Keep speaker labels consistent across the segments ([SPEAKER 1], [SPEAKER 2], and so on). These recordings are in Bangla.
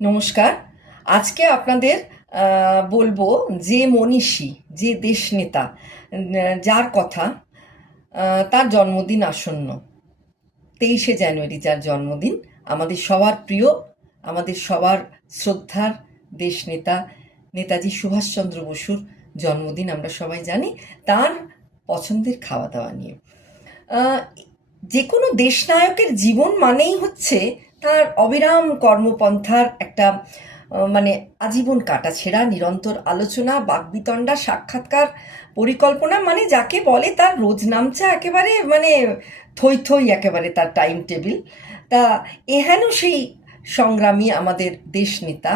[SPEAKER 1] নমস্কার। আজকে আপনাদের বলব যে মনীষী যে দেশনেতা উম, যার কথা তার জন্মদিন আসন্ন। তেইশে জানুয়ারি যার জন্মদিন আমাদের সবার প্রিয় আমাদের সবার শ্রদ্ধার দেশনেতা নেতাজি সুভাষচন্দ্র বসুর জন্মদিন আমরা সবাই জানি তার পছন্দের খাওয়া দাওয়া নিয়ে। যে কোনো দেশনায়কের জীবন মানেই হচ্ছে তার অবিরাম কর্মপন্থার একটা মানে আজীবন কাটাছেড়া নিরন্তর আলোচনা বাকবিতণ্ডা সাক্ষাৎকার পরিকল্পনা মানে যাকে বলে তার রোজ নামচা একেবারে মানে থই থই একেবারে তার টাইম টেবিল তা এহেন সেই সংগ্রামী আমাদের দেশ নেতা।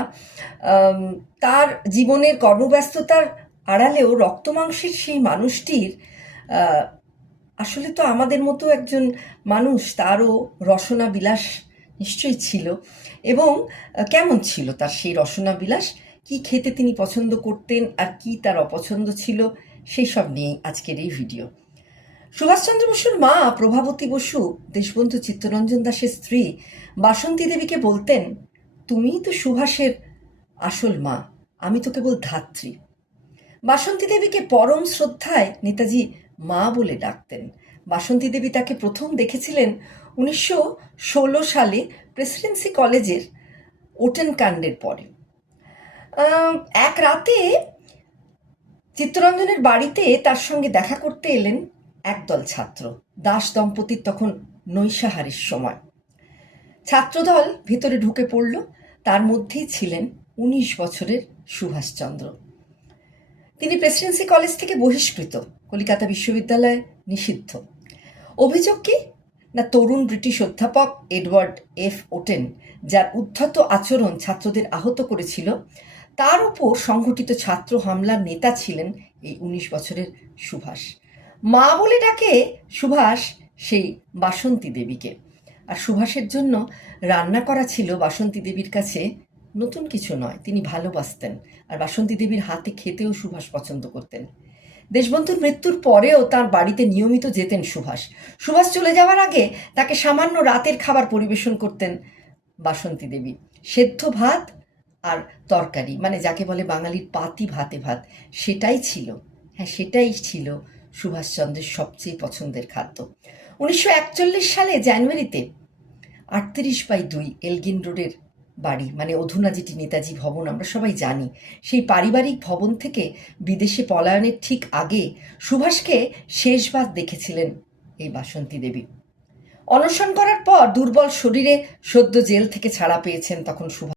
[SPEAKER 1] তার জীবনের কর্মব্যস্ততার আড়ালেও রক্তমাংসের সেই মানুষটির আসলে তো আমাদের মতো একজন মানুষ, তারও রসনা বিলাস নিশ্চয়ই ছিল। এবং কেমন ছিল তার সেই রসনা বিলাস? কি খেতে তিনি পছন্দ করতেন আর কি তার অপছন্দ ছিল? সেই সব নিয়েই আজকের এই ভিডিও। সুভাষচন্দ্র বসুর মা প্রভাবতী বসু, দেশবন্ধু চিত্তরঞ্জন দাসের স্ত্রী, বাসন্তী দেবীকে বলতেন, তুমিই তো সুভাষের আসল মা, আমি তো কেবল ধাত্রী। বাসন্তী দেবীকে পরম শ্রদ্ধায় নেতাজি মা বলে ডাকতেন। বাসন্তী দেবী তাকে প্রথম দেখেছিলেন উনিশশো ষোলো সালে প্রেসিডেন্সি কলেজের ওটেন কাণ্ডের পরে এক রাতে চিত্তরঞ্জনের বাড়িতে তার সঙ্গে দেখা করতে এলেন একদল ছাত্র, দাস দম্পতির তখন নৈশাহারের সময়। ছাত্রদল ভিতরে ঢুকে পড়ল, তার মধ্যেই ছিলেন উনিশ বছরের সুভাষচন্দ্র। তিনি প্রেসিডেন্সি কলেজ থেকে বহিষ্কৃত, কলিকাতা বিশ্ববিদ্যালয়ে নিষিদ্ধ। অভিযোগ কি? না তরুণ ব্রিটিশ অধ্যাপক এডওয়ার্ড এফ ওটেন, যার উদ্ধত আচরণ ছাত্রদের আহত করেছিল, তার উপর সংঘটিত ছাত্র হামলার নেতা ছিলেন এই উনিশ বছরের সুভাষ। মা বলে ডাকে সুভাষ সেই বাসন্তী দেবীকে। আর সুভাষের জন্য রান্না করা ছিল বাসন্তী দেবীর কাছে নতুন কিছু নয়, তিনি ভালোবাসতেন। আর বাসন্তী দেবীর হাতে খেতেও সুভাষ পছন্দ করতেন। দেশবন্ধুর মৃত্যুর পরেও তার বাড়িতে নিয়মিত যেতেন সুভাষ। সুভাষ চলে যাওয়ার আগে তাকে সামান্য রাতের খাবার পরিবেশন করতেন বাসন্তী দেবী। সেদ্ধ ভাত আর তরকারি মানে যাকে বলে বাঙালির পাতি ভাতে ভাত, সেটাই ছিল। হ্যাঁ সেটাই ছিল সুভাষচন্দ্রের সবচেয়ে পছন্দের খাদ্য। উনিশশো একচল্লিশ সালে জানুয়ারিতে আটত্রিশ বাই দুই এলগিন রোডের বাড়ি মানে অধুনা যেটি নেতাজি ভবন আমরা সবাই জানি, সেই পারিবারিক ভবন থেকে বিদেশে পলায়নের ঠিক আগে সুভাষকে শেষবার দেখেছিলেন এই বাসন্তী দেবী। অনশন করার পর দুর্বল শরীরে সদ্য জেল থেকে ছাড়া পেয়েছেন তখন সুভাষ।